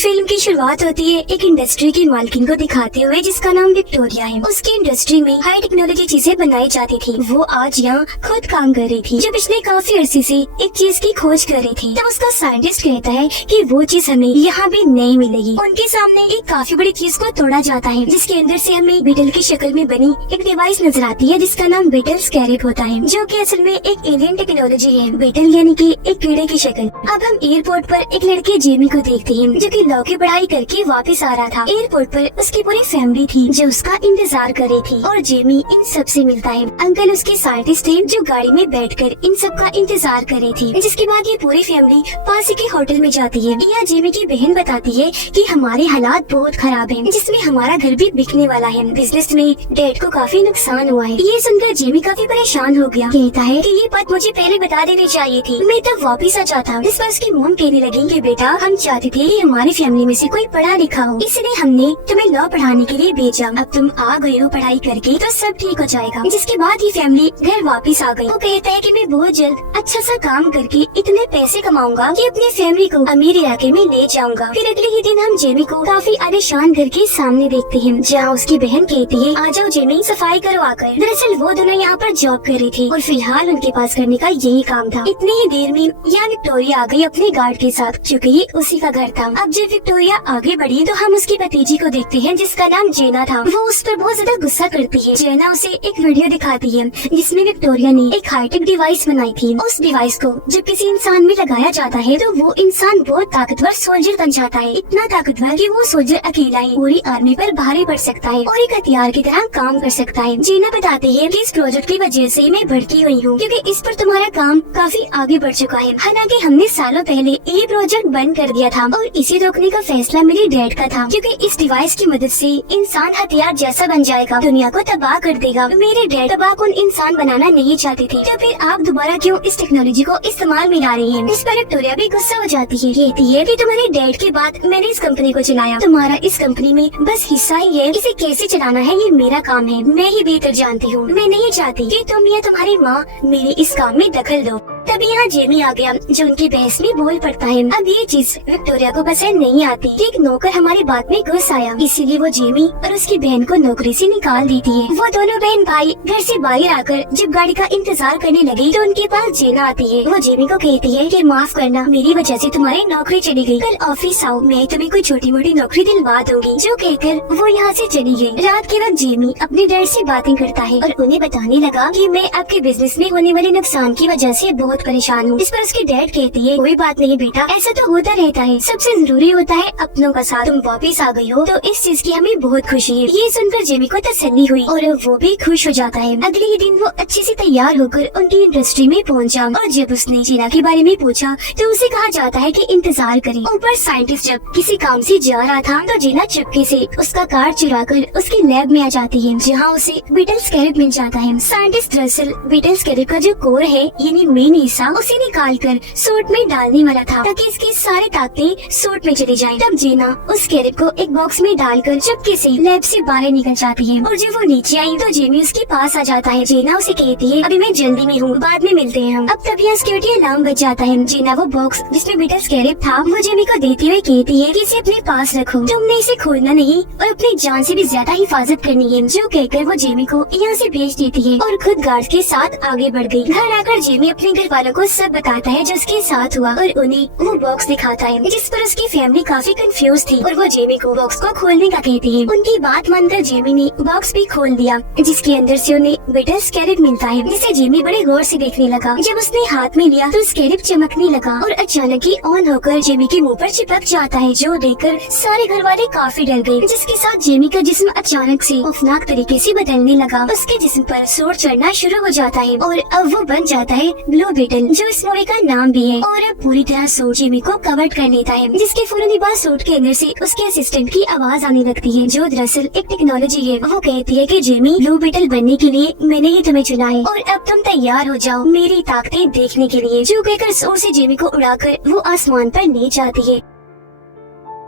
Film की शुरुआत होती है एक इंडस्ट्री की मालकिन को दिखाते हुए जिसका नाम विक्टोरिया है। उसकी इंडस्ट्री में हाई टेक्नोलॉजी चीजें बनाई जाती थी। वो आज यहाँ खुद काम कर रही थी जो पिछले काफी अरसे से एक चीज की खोज कर रही थी। तब उसका साइंटिस्ट कहता है कि वो चीज हमें यहाँ भी नहीं मिलेगी। उनके सामने एक काफी बड़ी चीज को तोड़ा जाता है जिसके अंदर से हमें बीटल की शक्ल में बनी एक डिवाइस नजर आती है जिसका नाम बीटल स्कैरेब होता है, जो कि असल में एक एलियन टेक्नोलॉजी है। बीटल यानी कि एक कीड़े की शक्ल। अब हम एयरपोर्ट पर एक लड़के जेमी को देखते हैं जो कि लॉ की पढ़ाई करके वापस आ रहा था। एयरपोर्ट पर उसकी पूरी फैमिली थी जो उसका इंतजार कर रही थी और जेमी इन सब से मिलता है। अंकल उसके साइंटिस्ट थे जो गाड़ी में बैठकर इन सब का इंतजार कर रही थी। जिसके बाद ये पूरी फैमिली पास के होटल में जाती है। यहाँ जेमी की बहन बताती है कि हमारे हालात बहुत खराब हैं, जिसमें हमारा घर भी बिकने वाला है। बिजनेस में डैड को काफी नुकसान हुआ है। ये सुनकर जेमी काफी परेशान हो गया। कहता है कि ये बात मुझे पहले बता देनी चाहिए थी, मैं तब वापिस आ जाता। इस पर उसकी मॉम कहने लगी कि बेटा हम चाहते थे कि हमारी फैमिली में से कोई पढ़ा लिखा हो, इसलिए हमने तुम्हें लॉ पढ़ाने के लिए भेजा। अब तुम आ गए हो पढ़ाई करके तो सब ठीक हो जाएगा। जिसके बाद ही फैमिली घर वापस आ गई। वो कहता है कि मैं बहुत जल्द अच्छा सा काम करके इतने पैसे कमाऊंगा कि अपनी फैमिली को अमीर इलाके में ले जाऊंगा। फिर अगले ही दिन हम जेमी को काफी आलीशान घर के सामने देखते हैं जहाँ उसकी बहन कहती है आ जाओ जेमी सफाई करवा कर। दरअसल वो दोनों यहाँ पर जॉब कर रही थी और फिलहाल उनके पास करने का यही काम था। इतनी ही देर में यहाँ विक्टोरिया आ गई अपने गार्ड के साथ, क्योंकि ये उसी का घर था। अब जब विक्टोरिया आगे बढ़ी तो हम उसकी भतीजी को देखते हैं जिसका नाम जेना था। वो उस पर बहुत ज्यादा गुस्सा करती है। जेना उसे एक वीडियो दिखाती है जिसमें विक्टोरिया ने एक हाईटेक डिवाइस बनाई थी। उस डिवाइस को जब किसी इंसान में लगाया जाता है तो वो इंसान बहुत ताकतवर सोल्जर बन जाता है। इतना ताकतवर कि वो सोल्जर अकेला ही पूरी आर्मी पर भारी पड़ सकता है और एक हथियार की तरह काम कर सकता है। जेना बताती है कि इस प्रोजेक्ट की वजह से मैं भड़की हुई हूँ क्योंकि इस पर तुम्हारा काम काफी आगे बढ़ चुका है। हालांकि हमने सालों पहले ये प्रोजेक्ट बंद कर दिया था और इसे रोकने का फैसला मेरे डैड का था, क्योंकि इस डिवाइस की मदद से इंसान हथियार जैसा बन जाएगा, दुनिया को तबाह कर देगा। मेरे डैड तबाहकुन इंसान बनाना नहीं चाहते थे, तो फिर आप दोबारा क्यों इस टेक्नोलॉजी को इस्तेमाल में ला रही है। इस पर विक्टोरिया भी गुस्सा हो जाती है। कहती है कि तुम्हारे डैड के बाद मैंने इस कंपनी को चलाया, तुम्हारा इस कंपनी में बस हिस्सा ही है। इसे कैसे चलाना है ये मेरा काम है, मैं ही बेहतर जानती हूँ। मैं नहीं चाहती कि तुम या तुम्हारी माँ मेरे इस काम में दखल दो। तभी यहाँ जेमी आ गया जो उनकी बहस में बोल पड़ता है। अब ये चीज विक्टोरिया को पसंद नहीं आती कि एक नौकर हमारी बात में घुस आया, इसीलिए वो जेमी और उसकी बहन को नौकरी से निकाल देती है। वो दोनों बहन भाई घर से बाहर आकर जब गाड़ी का इंतजार करने लगे तो उनके पास जेना आती है। वो जेमी को कहती है कि माफ करना, मेरी वजह से तुम्हारी नौकरी चली गई। कल ऑफिस आओ, मैं तुम्हें कोई छोटी मोटी नौकरी दिलवा दूंगी। जो कहकर वो यहाँ से चली गई। रात के वक्त जेमी अपने डैड से बातें करता है और उन्हें बताने लगा कि मैं आपके बिजनेस में होने वाले नुकसान की वजह से बहुत परेशान हूँ। इस पर उसके डैड कहती है कोई बात नहीं बेटा, ऐसा तो होता रहता है, सबसे जरूरी होता है अपनों का साथ। तुम वापस आ गई हो तो इस चीज की हमें बहुत खुशी है। ये सुनकर जेमी को तसल्ली हुई और वो भी खुश हो जाता है। अगले ही दिन वो अच्छे से तैयार होकर उनकी इंडस्ट्री में पहुंचा और जब उसने जेना के बारे में पूछा तो उसे कहा जाता है कि इंतजार करे। ऊपर साइंटिस्ट जब किसी काम से जा रहा था तो जेना चुपके से उसका कार्ड चुरा कर उसकी लैब में आ जाती है जहाँ उसे बीटल स्कैरेब मिल जाता है। साइंटिस्ट दरअसल बीटल स्कैरेब का जो कोर है यानी मेन हिस्सा उसे निकाल कर सूट में डालने वाला था ताकि इसकी सारी ताकतें सूट में चली जाएं। तब जेना उस स्कैरेब को एक बॉक्स में डालकर चुपके से लैब से बाहर निकल जाती है और जब वो नीचे आई तो जेमी उसके पास आ जाता है। जेना उसे कहती है अभी मैं जल्दी में हूँ, बाद में मिलते हैं हम। अब तभी यहाँ सिक्योरिटी अलार्म बज जाता है। जेना वो बॉक्स जिसमें बीटल स्कैरेब था वो जेमी को देते हुए कहती है कि इसे अपने पास रखो, तुमने इसे खोलना नहीं और अपनी जान से भी ज्यादा हिफाजत करनी है। जो कहकर वो जेमी को यहाँ से भेज देती है और खुद गार्ड के साथ आगे बढ़ गई। घर आकर जेमी अपने घर वालों को सब बताता है जो उसके साथ हुआ और उन्हें वो बॉक्स दिखाता है जिस पर उसकी फैमिली काफी कंफ्यूज थी और वो जेमी को बॉक्स को खोलने का कहती है। उनकी बात मानकर जेमी ने बॉक्स भी खोल दिया जिसके अंदर से उन्हें बीटल स्कैरेब मिलता है जिसे जेमी बड़े गौर से देखने लगा। जब उसने हाथ में लिया तो स्कैरेब चमकने लगा और अचानक ही ऑन होकर जेमी के मुंह पर चिपक जाता है, जो देखकर सारे घर वाले काफी डर गए। जिसके साथ जेमी का जिस्म अचानक से खौफनाक तरीके से बदलने लगा। उसके जिस्म पर सूर चढ़ना शुरू हो जाता है और अब वो बन जाता है ब्लू बीटल, जो इस मूवी का नाम भी है। और अब पूरी तरह सूट जेमी को कवर कर लेता है जिसके फौरन बाद सूट के अंदर से उसके असिस्टेंट की आवाज आने लगती है जो दरअसल एक टेक्नोलॉजी है। वो कहती है कि जेमी ब्लू बीटल बनने के लिए मैंने ही तुम्हें चुना है और अब तुम तैयार हो जाओ मेरी ताकतें देखने के लिए। जो कहकर सूट से जेमी को उड़ाकर वो आसमान पर ले जाती है।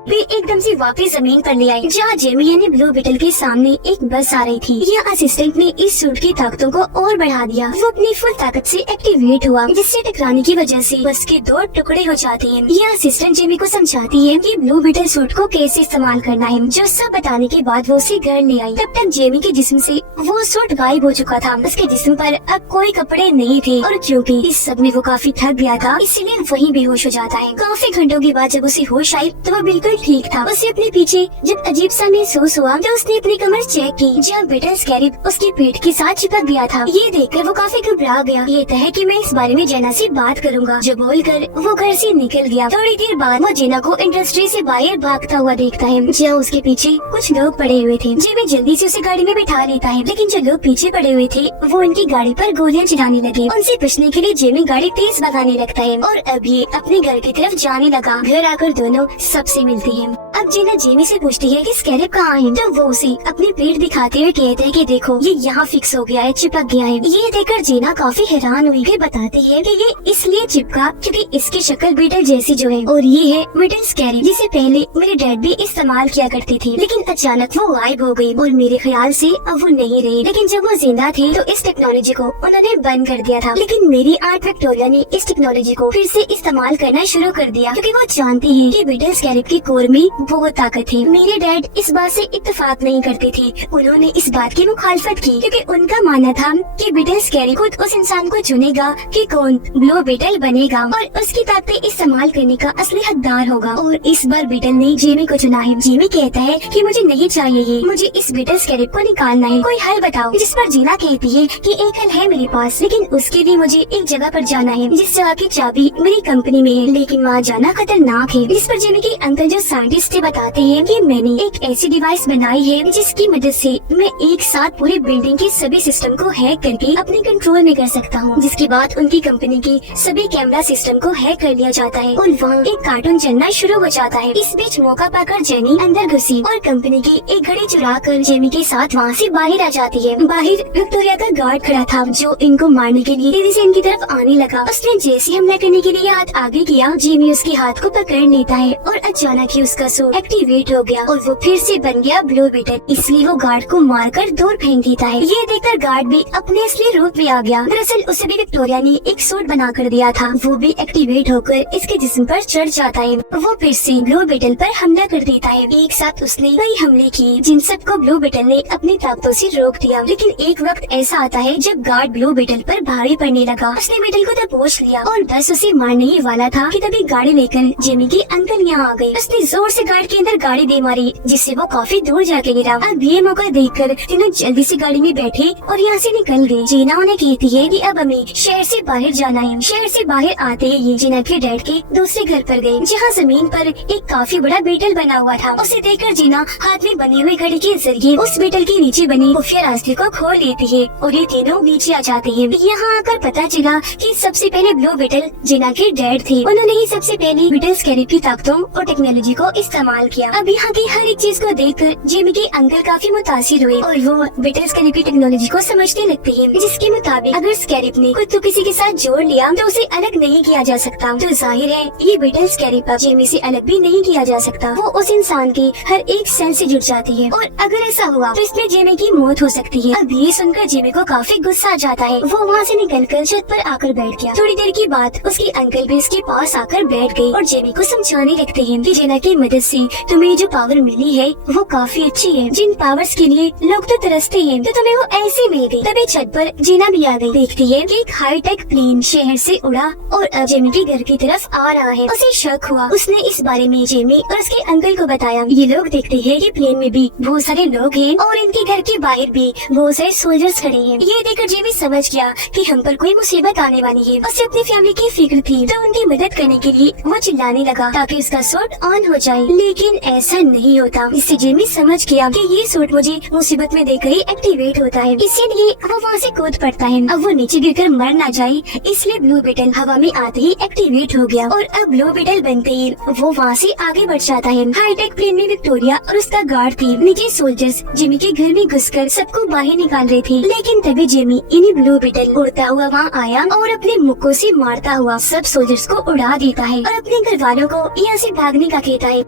वे एकदम से वापस जमीन पर ले आए जहाँ जेमी यानी ब्लू बीटल के सामने एक बस आ रही थी। यह असिस्टेंट ने इस सूट की ताकतों को और बढ़ा दिया। वो अपनी फुल ताकत से एक्टिवेट हुआ, जिससे टकराने की वजह से बस के 2 टुकड़े हो जाते हैं। यह असिस्टेंट जेमी को समझाती है कि ब्लू बीटल सूट को कैसे इस्तेमाल करना है, जो सब बताने के बाद वो उसे घर ले आई। तब तक जेमी के जिस्म से वो सूट गायब हो चुका था। उसके जिस्म पर अब कोई कपड़े नहीं थे और क्योंकि इस सब में वो काफी थक गया था, इसीलिए वहीं बेहोश हो जाता है। काफी घंटों के बाद जब उसे होश आई तो वो बिल्कुल ठीक था। उसे अपने पीछे जब अजीब सा महसूस हुआ तो उसने अपनी कमर चेक की, जहाँ बीटल स्कैरिब उसके पेट के साथ चिपक गया था। ये देखकर वो काफी घबरा गया। ये तय है कि मैं इस बारे में जेना से बात करूंगा, जो बोलकर वो घर से निकल गया। थोड़ी देर बाद वो जेना को इंडस्ट्री से बाहर भागता हुआ देखता है, जहाँ उसके पीछे कुछ लोग पड़े हुए थे। जेमी जल्दी से उसे गाड़ी में बिठा लेता है, लेकिन जो लोग पीछे पड़े हुए थे वो उनकी गाड़ी पर गोलियां चलाने लगे। उनसे बचने के लिए जेमी गाड़ी तेज भगाने लगता है और अब ये अपने घर की तरफ जाने लगा। घर आकर दोनों सबसे मिलती है। अब जेना जेमी से पूछती है कि स्कैरिब कहाँ है, तो वो उसे अपनी पेट दिखाते हुए कहते हैं कि देखो ये यहाँ फिक्स हो गया है, चिपक गया है। ये देखकर जेना काफी हैरान हुई के बताती है कि ये इसलिए चिपका क्योंकि इसकी शक्ल बीटल जैसी जो है, और ये है बीटल स्कैरिब, जिसे पहले मेरे डैड भी इस्तेमाल किया करते थे, लेकिन अचानक वो गायब हो गई और मेरे ख्याल से अब वो नहीं रही। लेकिन जब वो जिंदा थे तो इस टेक्नोलॉजी को उन्होंने बंद कर दिया था, लेकिन मेरी आंट विक्टोरिया ने इस टेक्नोलॉजी को फिर से इस्तेमाल करना शुरू कर दिया, क्योंकि वो जानती है कि बीटल स्कैरिब के कोर में बहुत ताकत है। मेरे डैड इस बात से इत्तेफाक नहीं करते थे, उन्होंने इस बात की मुखालफत की क्योंकि उनका मानना था कि बीटल स्कैरिब खुद उस इंसान को चुनेगा कि कौन ब्लू बीटल बनेगा और उसकी ताकतें इस्तेमाल करने का असली हकदार होगा। और इस बार बीटल ने जेमी को चुना है। जेमी कहता है कि मुझे नहीं चाहिए ये, मुझे इस बीटल स्कैरिब को निकालना है, कोई हल बताओ। जिस पर जीना कहती है कि एक हल है मेरे पास, लेकिन उसके लिए मुझे एक जगह पर जाना है जिस जगह की चाबी मेरी कंपनी में है, लेकिन वहाँ जाना खतरनाक है। जिस पर जेमी के अंकल जो साइंटिस्ट बताते हैं कि मैंने एक ऐसी डिवाइस बनाई है जिसकी मदद से मैं एक साथ पूरी बिल्डिंग के सभी सिस्टम को हैक करके अपने कंट्रोल में कर सकता हूँ, जिसके बाद उनकी कंपनी के सभी कैमरा सिस्टम को हैक कर लिया जाता है और वहाँ एक कार्टून चलना शुरू हो जाता है। इस बीच मौका पाकर जेनी अंदर घुसी और कंपनी की एक घड़ी चुरा कर जेमी के साथ वहाँ से बाहर आ जाती है। बाहर विक्टोरिया का गार्ड खड़ा था जो इनको मारने के लिए तेजी से इनकी तरफ आने लगा। उसने जैसे हमला करने के लिए हाथ आगे किया, जेमी उसके हाथ को पकड़ लेता है और अचानक ही उसका सूट एक्टिवेट हो गया और वो फिर से बन गया ब्लू बीटल। इसलिए वो गार्ड को मारकर दूर फेंक देता है। ये देखकर गार्ड भी अपने असली रूप में आ गया। दरअसल उसे भी विक्टोरिया ने एक सूट बना कर दिया था, वो भी एक्टिवेट होकर इसके जिस्म पर चढ़ जाता है। वो फिर से ब्लू बीटल पर हमला कर देता है। एक साथ उसने कई हमले किए जिन सबको ब्लू बीटल ने अपनी ताकतों से रोक दिया। लेकिन एक वक्त ऐसा आता है जब गार्ड ब्लू बीटल पर भारी पड़ने लगा। उसने बीटल को दबोच लिया और बस उसे मारने ही वाला था कि तभी गाड़ी लेकर जेमी के अंकल यहाँ आ गए। उसने जोर से गार्ड के अंदर गाड़ी दे मारी, जिससे वो काफी दूर जाके गिरा। अब ये मौका देखकर तीनों जल्दी से गाड़ी में बैठे और यहाँ से निकल गए। जीना उन्हें कहती है कि अब हमें शहर से बाहर जाना है। शहर से बाहर आते ही ये जीना के डैड के दूसरे घर पर गए, जहाँ जमीन पर एक काफी बड़ा बीटल बना हुआ था। उसे देखकर जीना हाथ में बनी हुई घड़ी के जरिए उस बीटल के नीचे बनी खुफिया रास्ते को खोल लेती है और ये तीनों नीचे आ जाते हैं। यहाँ आकर पता चला कि सबसे पहले ब्लू बीटल जीना के डैड थे। उन्होंने ही सबसे पहले बीटल स्कैरिब की ताकतों और टेक्नोलॉजी को इस्तेमाल किया। अब यहाँ की हर एक चीज को देखकर जेमी के अंकल काफी मुतासिर हुए और वो बीटल स्कैरिब की टेक्नोलॉजी को समझने लगते हैं, जिसके मुताबिक अगर स्कैरिब ने खुद को किसी के साथ जोड़ लिया तो उसे अलग नहीं किया जा सकता। तो जाहिर है ये बीटल स्कैरिब अब जेमी से अलग भी नहीं किया जा सकता। वो उस इंसान के हर एक सेल से जुड़ जाती है और अगर ऐसा हुआ तो इसमें जेमी की मौत हो सकती है। अब ये सुनकर जेमी को काफी गुस्सा आ जाता है। वो वहाँ से निकलकर छत पर आकर बैठ गया। थोड़ी देर के बाद उसके अंकल भी इसके पास आकर बैठ गए और जेमी को समझाने लगते हैं कि जेना की मदद से तुम्हें जो पावर मिली है वो काफी अच्छी है। जिन पावर्स के लिए लोग तो तरसते हैं, तो तुम्हें वो ऐसे मिल गई। तभी छत पर जीना भी आ गई। देखती है कि एक हाईटेक प्लेन शहर से उड़ा और अब जेमी के घर की तरफ आ रहा है। उसे शक हुआ। उसने इस बारे में जेमी और उसके अंकल को बताया। ये लोग देखते हैं कि प्लेन में भी बहुत सारे लोग हैं और इनके घर के बाहर भी बहुत सारे सोल्जर्स खड़े हैं। ये देखकर जेमी समझ गया कि हम पर कोई मुसीबत आने वाली है। उसे अपनी फैमिली की फिक्र थी, तो उनकी मदद करने के लिए वो चिल्लाने लगा ताकि उसका सूट ऑन हो जाए, लेकिन ऐसा नहीं होता। इससे जेमी समझ गया कि ये सूट मुझे मुसीबत में देखकर ही एक्टिवेट होता है, इसीलिए वो वहाँ से कूद पड़ता है। अब वो नीचे गिरकर मर ना जाए, इसलिए ब्लू बीटल हवा में आते ही एक्टिवेट हो गया और अब ब्लू बीटल बनते ही वो वहाँ से आगे बढ़ जाता है। हाईटेक प्लेन में विक्टोरिया और उसका गार्ड थी। नीचे सोल्जर्स जेमी के घर में घुसकर सबको बाहर निकाल रहे थे, लेकिन तभी जेमी इन्हीं ब्लू बीटल उड़ता हुआ वहाँ आया और अपने मुक्कों से मारता हुआ सब सोल्जर्स को उड़ा देता है और अपने घर वालों को यहाँ से भागने का कहता है।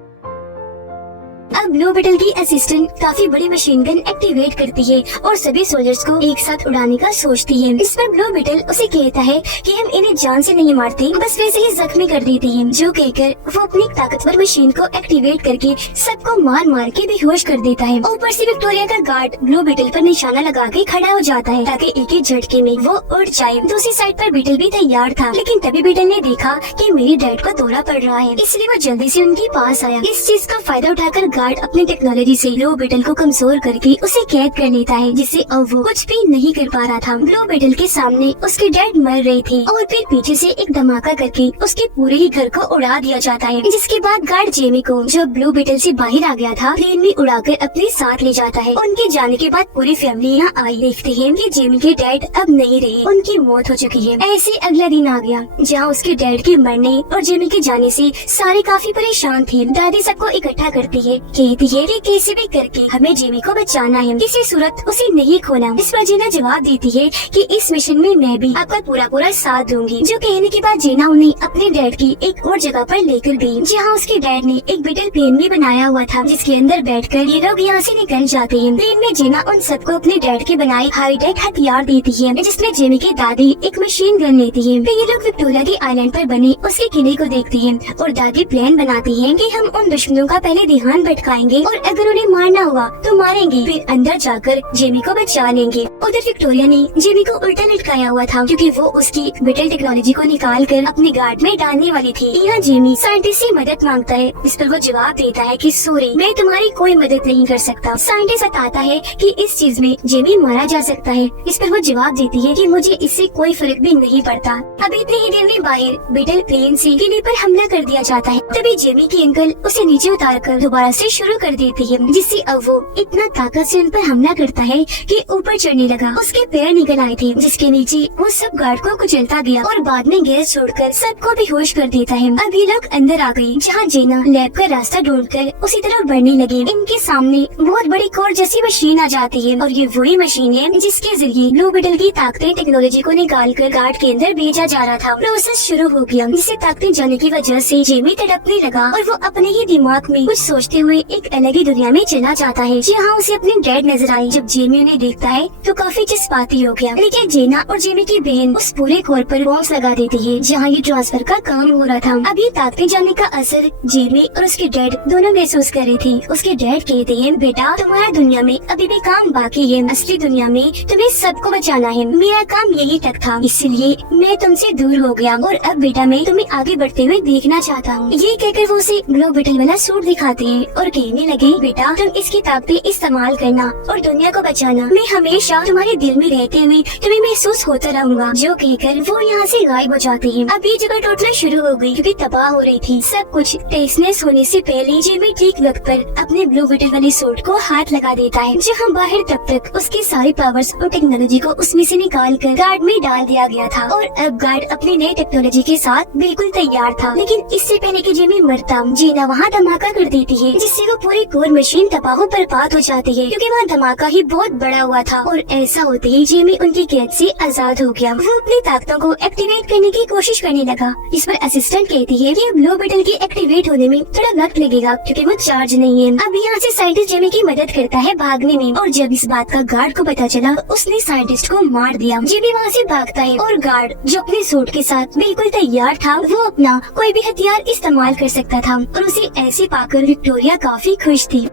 अब ब्लू बीटल की असिस्टेंट काफी बड़ी मशीन गन एक्टिवेट करती है और सभी सोल्जर्स को एक साथ उड़ाने का सोचती है। इस पर ब्लू बीटल उसे कहता है कि हम इन्हें जान से नहीं मारते, बस वैसे ही जख्मी कर देते हैं। जो कहकर वो अपनी ताकतवर मशीन को एक्टिवेट करके सबको मार मार के बेहोश कर देता है। ऊपर से विक्टोरिया का गार्ड ब्लू बीटल पर निशाना लगा के खड़ा हो जाता है ताकि एक ही झटके में वो उड़ जाए। दूसरी साइड पर बीटल भी तैयार था, लेकिन तभी बीटल ने देखा कि मेरी डैड को दौरा पड़ रहा है, इसलिए वो जल्दी से उनके पास आया। इस चीज का फायदा उठाकर गार्ड अपनी टेक्नोलॉजी से ब्लू बीटल को कमजोर करके उसे कैद कर लेता है, जिससे अब वो कुछ भी नहीं कर पा रहा था। ब्लू बीटल के सामने उसके डैड मर रहे थे और फिर पीछे से एक धमाका करके उसके पूरे ही घर को उड़ा दिया जाता है, जिसके बाद गार्ड जेमी को जो ब्लू बीटल से बाहर आ गया था प्लेन में उड़ाकर अपने साथ ले जाता है। उनके जाने के बाद पूरी फैमिली यहाँ आई। देखते हैं कि जेमी के डैड अब नहीं रहे, उनकी मौत हो चुकी है। ऐसे अगला दिन आ गया जहाँ उसके डैड के मरने और जेमी के जाने से सारे काफी परेशान थे। दादी सबको इकट्ठा करती है, कहती है कि कैसे भी करके हमें जेमी को बचाना है, किसी सूरत उसे नहीं खोना। इस पर जीना जवाब देती है कि इस मिशन में मैं भी आपका पूरा साथ दूंगी। जो कहने के बाद जीना उन्हें अपने डैड की एक और जगह पर लेकर गई, जहाँ उसके डैड ने एक बीटल प्लेन भी बनाया हुआ था, जिसके अंदर बैठकर ये लोग यहाँ से निकल जाते हैं। प्लेन में जीना उन सबको अपने डैड के बनाए हाईटेक हथियार देती है, जिसमें जेमी की दादी एक मशीन गन लेती है। फिर ये लोग विक्टोरिया के आइलैंड पर बने उसके किले को देखते हैं और दादी प्लान बनाती है कि हम उन दुश्मनों का पहले ध्यान भटकाएंगे और अगर उन्हें मारना हुआ तो मारेंगे, फिर अंदर जाकर जेमी को बचा लेंगे। उधर विक्टोरिया ने जेमी को उल्टा लटकाया हुआ था क्योंकि वो उसकी बीटल टेक्नोलॉजी को निकाल कर अपनी गार्ड में डालने वाली थी। यहाँ जेमी साइंटिस्ट से मदद मांगता है। इस पर वो जवाब देता है कि सॉरी, मैं तुम्हारी कोई मदद नहीं कर सकता। साइंटिस्ट बताता है कि इस चीज में जेमी मारा जा सकता है। इस पर वो जवाब देती है कि मुझे इससे कोई फर्क भी नहीं पड़ता। अभी इतनी ही देर में बाहर बीटल प्लेन से किले पर हमला कर दिया जाता है। तभी जेमी की अंकल उसे नीचे उतार कर दोबारा से शुरू कर देती है, जिससे अब वो इतना ताकत से उन पर हमला करता है कि ऊपर चढ़ने लगा। उसके पैर निकल आए थे, जिसके नीचे वो सब गार्ड को कुचलता गया और बाद में गैस छोड़कर सबको बेहोश कर देता है। अब ये लोग अंदर आ गए, जहाँ जेना लैब का रास्ता ढूंढकर उसी तरफ बढ़ने लगे। इनके सामने बहुत बड़ी कोर जैसी मशीन आ जाती है और ये वही मशीन है जिसके जरिए ब्लू बीटल की ताकतें टेक्नोलॉजी को निकालकर गार्ड के अंदर भेजा जा रहा था। प्रोसेस शुरू हो गया, जिससे ताकतें जाने की वजह से जेमी तड़पने लगा और वो अपने ही दिमाग में कुछ सोचते हुए एक अलग ही दुनिया में चला जाता है, जहाँ उसे अपनी डैड नजर आई। जब जेमी उन्हें देखता है तो काफी जज्बाती हो गया, लेकिन जेना और जेमी की बहन उस पूरे कोर पर बॉम्ब लगा देती है जहाँ ये ट्रांसफर का काम हो रहा था। अब ये ताकतें जाने का असर जेमी और उसके डैड दोनों महसूस कर रहे थे। उसके डैड कहते हैं, बेटा तुम्हारा दुनिया में अभी भी काम बाकी है, असली दुनिया में तुम्हें सबको बचाना है। मेरा काम यही तक था, इसलिए मैं तुमसे दूर हो गया और अब बेटा मैं तुम्हें आगे बढ़ते हुए देखना चाहता हूँ। ये कहकर वो उसे ब्लू बीटल वाला सूट दिखाते हैं और कहने लगे, बेटा तुम इसकी ताकतें इस्तेमाल करना और दुनिया को बचाना। मैं हमेशा तुम्हारे दिल में रहते हुए तुम्हें महसूस होता रहूंगा। जो कहकर वो यहाँ से गायब हो जाते हैं। अब ये जगह टोटल शुरू हो गई क्योंकि तबाह हो रही थी। सब कुछ टेस्टनेस होने से पहले जेमी ठीक वक्त पर अपने ब्लू बीटल वाले सूट को हाथ लगा देता है, जहाँ बाहर तब तक उसके सारे पावर्स और टेक्नोलॉजी को उसमें से निकाल कर गार्ड में डाल दिया गया था और अब गार्ड अपनी नई टेक्नोलॉजी के साथ बिल्कुल तैयार था। लेकिन इससे पहले कि जेमी मरता, जीना वहाँ धमाका कर देती है, जिससे वो पूरी कोर मशीन तबाह बर्बाद हो जाती है क्योंकि वहाँ धमाका ही बहुत बड़ा हुआ था। और ऐसा होते ही जेमी उनकी कैद से आजाद हो गया। वो अपनी ताकतों को एक्टिवेट करने की कोशिश करने लगा। इस पर असिस्टेंट कहती है कि ब्लू बीटल की एक्टिवेट होने में थोड़ा वक्त लगेगा क्योंकि वो चार्ज नहीं है। अब यहाँ से साइंटिस्ट जेमी की मदद करता है भागने में और जब इस बात का गार्ड को पता चला उसने साइंटिस्ट को मार दिया। जेमी वहाँ से भागता है और गार्ड जो अपने सूट के साथ बिल्कुल तैयार था, वो अपना कोई भी हथियार इस्तेमाल कर सकता था और उसे ऐसे पाकर विक्टोरिया काफी खुश थी।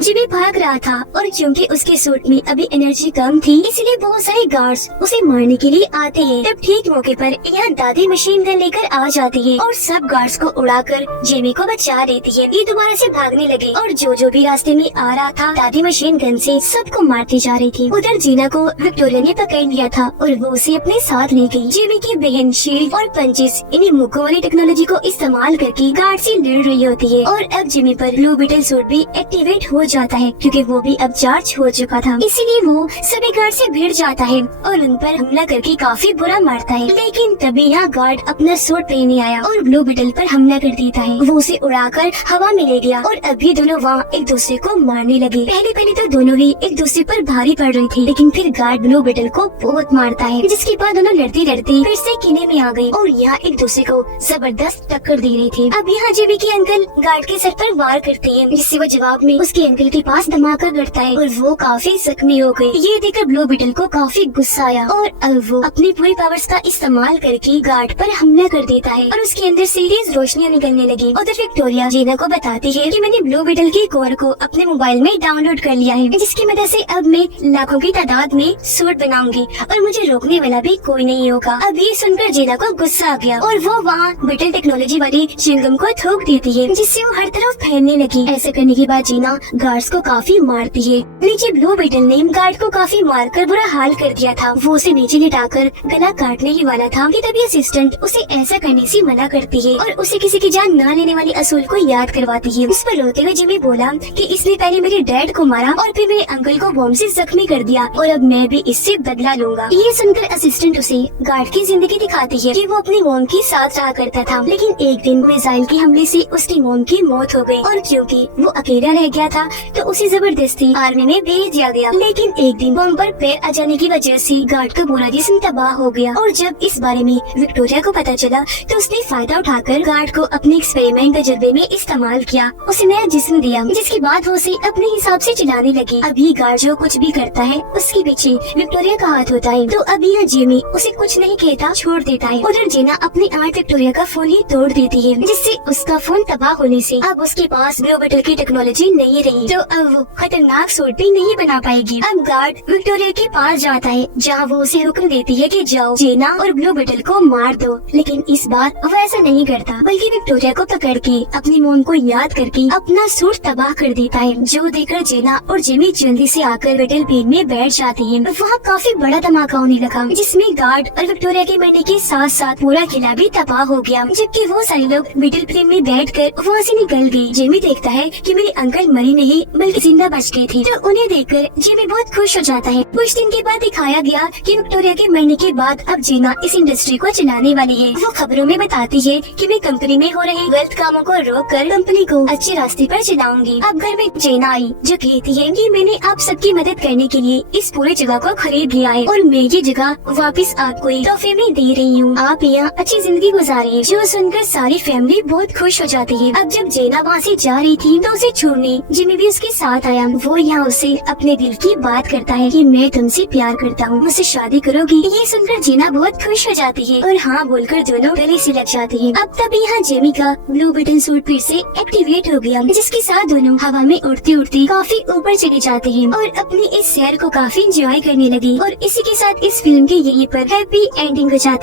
जिमी भाग रहा था और क्योंकि उसके सूट में अभी एनर्जी कम थी, इसलिए बहुत सारे गार्ड्स उसे मारने के लिए आते हैं। तब ठीक मौके पर यहाँ दादी मशीन गन लेकर आ जाती है और सब गार्ड्स को उड़ाकर जेमी को बचा लेती है। ये दोबारा से भागने लगे और जो भी रास्ते में आ रहा था दादी मशीन गन से सबको मारती जा रही थी। उधर जीना को विक्टोरिया ने पकड़ लिया था और वो उसे अपने साथ ले गई। जेमी की बहन शील्ड और पंचेस इन्हीं मुक्कों वाली टेक्नोलॉजी को इस्तेमाल करके गार्ड से लड़ रही होती है और अब जेमी पर ब्लू बीटल सूट भी एक्टिवेट हो जाता है क्योंकि वो भी अब चार्ज हो चुका था। इसीलिए वो सभी गार्ड से भिड़ जाता है और उन पर हमला करके काफी बुरा मारता है। लेकिन तभी यहाँ गार्ड अपना सूट पहने आया और ब्लू बीटल पर हमला कर देता है। वो उसे उड़ाकर हवा में ले गया और अभी दोनों वहाँ एक दूसरे को मारने लगे। पहले तो दोनों ही एक दूसरे पर भारी पड़ रही थी, लेकिन फिर गार्ड ब्लू बीटल को बहुत मारता है, जिसके बाद दोनों लड़ते लड़ते फिर से किले में आ गए और यहाँ एक दूसरे को जबरदस्त टक्कर दे रही थी। अब यहाँ जेमी के अंकल गार्ड के सर पर वार करते हैं, जिससे वो जवाब में उसके अंकल के पास धमाका करता है और वो काफी जख्मी हो गए। ये देखकर ब्लू बीटल को काफी गुस्सा आया और अब वो अपनी पूरी पावर्स का इस्तेमाल करके गार्ड पर हमला कर देता है और उसके अंदर से तेज रोशनियां निकलने लगी। उधर विक्टोरिया जेना को बताती है कि मैंने ब्लू बीटल की कोर को अपने मोबाइल में डाउनलोड कर लिया है, जिसकी मदद से अब मैं लाखों की तादाद में सूट बनाऊंगी और मुझे रोकने वाला भी कोई नहीं होगा। अब ये सुनकर जेना को गुस्सा आ गया और वो वहाँ बीटल टेक्नोलॉजी वाली च्युइंगम को थूक देती है, जिससे वो हर तरफ फैलने लगी। ऐसा करने के बाद जेना गार्ड्स को काफी मारती है। नीचे ब्लू बीटल ने गार्ड को काफी मारकर बुरा हाल कर दिया था। वो उसे नीचे लिटाकर गला काटने ही वाला था कि तभी असिस्टेंट उसे ऐसा करने से मना करती है और उसे किसी की जान न लेने वाली असूल को याद करवाती है। उस पर रोते हुए जिमी बोला कि इसने पहले मेरे डैड को मारा और फिर मेरे अंकल को बॉम्ब से जख्मी कर दिया और अब मैं भी इससे बदला लूंगा। ये सुनकर असिस्टेंट उसे गार्ड की जिंदगी दिखाती है कि वो अपनी मॉम के साथ रहा करता था, लेकिन एक दिन मिसाइल के हमले से उसकी मॉम की मौत हो गई और क्योंकि वो अकेला रह गया था तो उसे जबरदस्ती आर्मी में भेज दिया गया। लेकिन एक दिन बम पर पैर आ जाने की वजह से गार्ड का पूरा जिस्म तबाह हो गया और जब इस बारे में विक्टोरिया को पता चला तो उसने फायदा उठाकर गार्ड को अपने एक्सपेरिमेंट तजर्बे में इस्तेमाल किया। उसे नया जिस्म दिया, जिसके बाद वो उसे अपने हिसाब से चलाने लगी। अभी गार्ड जो कुछ भी करता है उसके पीछे विक्टोरिया का हाथ होता है। तो अभी यह जेमी उसे कुछ नहीं कहता, छोड़ देता है। उधर जेना अपनी आंट विक्टोरिया का फोन ही तोड़ देती है, जिससे उसका फोन तबाह होने से अब उसके पास ब्लू बीटल की टेक्नोलॉजी नहीं रही, तो अब वो खतरनाक सूट भी नहीं बना पाएगी। अब गार्ड विक्टोरिया के पास जाता है, जहाँ वो उसे हुक्म देती है कि जाओ जेना और ब्लू बीटल को मार दो, लेकिन इस बार वो ऐसा नहीं करता, बल्कि विक्टोरिया को पकड़ के अपनी मॉम को याद करके अपना सूट तबाह कर देता है। जो देखकर जेना और जेमी जल्दी से आकर बैटल फील्ड में बैठ जाते हैं। वहाँ काफी बड़ा धमाका होने लगा, जिसमें गार्ड और विक्टोरिया के मरने के साथ साथ पूरा किला भी तबाह हो गया, जबकि वो सारे लोग बैटल फील्ड में बैठकर वहाँ से निकल गए। जेमी देखता है कि मेरे अंकल मरे नहीं बल्कि जिंदा बच गए थे, तो उन्हें देखकर जेमी बहुत खुश हो जाता है। कुछ दिन के बाद दिखाया गया कि विक्टोरिया के मरने के बाद अब जेना इस इंडस्ट्री को चलाने वाली है। वो खबरों में बताती है कि मैं कंपनी में हो रहे गलत कामों को रोककर कंपनी को अच्छे रास्ते पर चलाऊंगी। अब घर में जेना आई, जो कहती है कि मैंने आप सबकी मदद करने के लिए इस पूरे जगह को खरीद लिया है और मैं ये जगह वापस आपको एक तोहफे में दे रही हूँ। आप यहाँ अच्छी जिंदगी गुजारिए। जो सुनकर सारी फैमिली बहुत खुश हो जाती है। अब जब जेना वहाँ से जा रही थी तो उसे छोड़ने जिमी भी उसके साथ आया। वो यहाँ उसे अपने दिल की बात करता है कि मैं तुमसे प्यार करता हूँ, मुझसे शादी करोगी? ये सुनकर जेना बहुत खुश हो जाती है और हाँ बोलकर दोनों गले से लग जाते हैं। अब तभी यहाँ जेमी का ब्लू बटन सूट फिर से एक्टिवेट हो गया, जिसके साथ दोनों हवा में उड़ते उड़ते काफी ऊपर चले जाते हैं और अपनी इस सैर को काफी एंजॉय करने लगे। और इसी के साथ इस फिल्म के यहीं पर हैप्पी एंडिंग हो जाती है।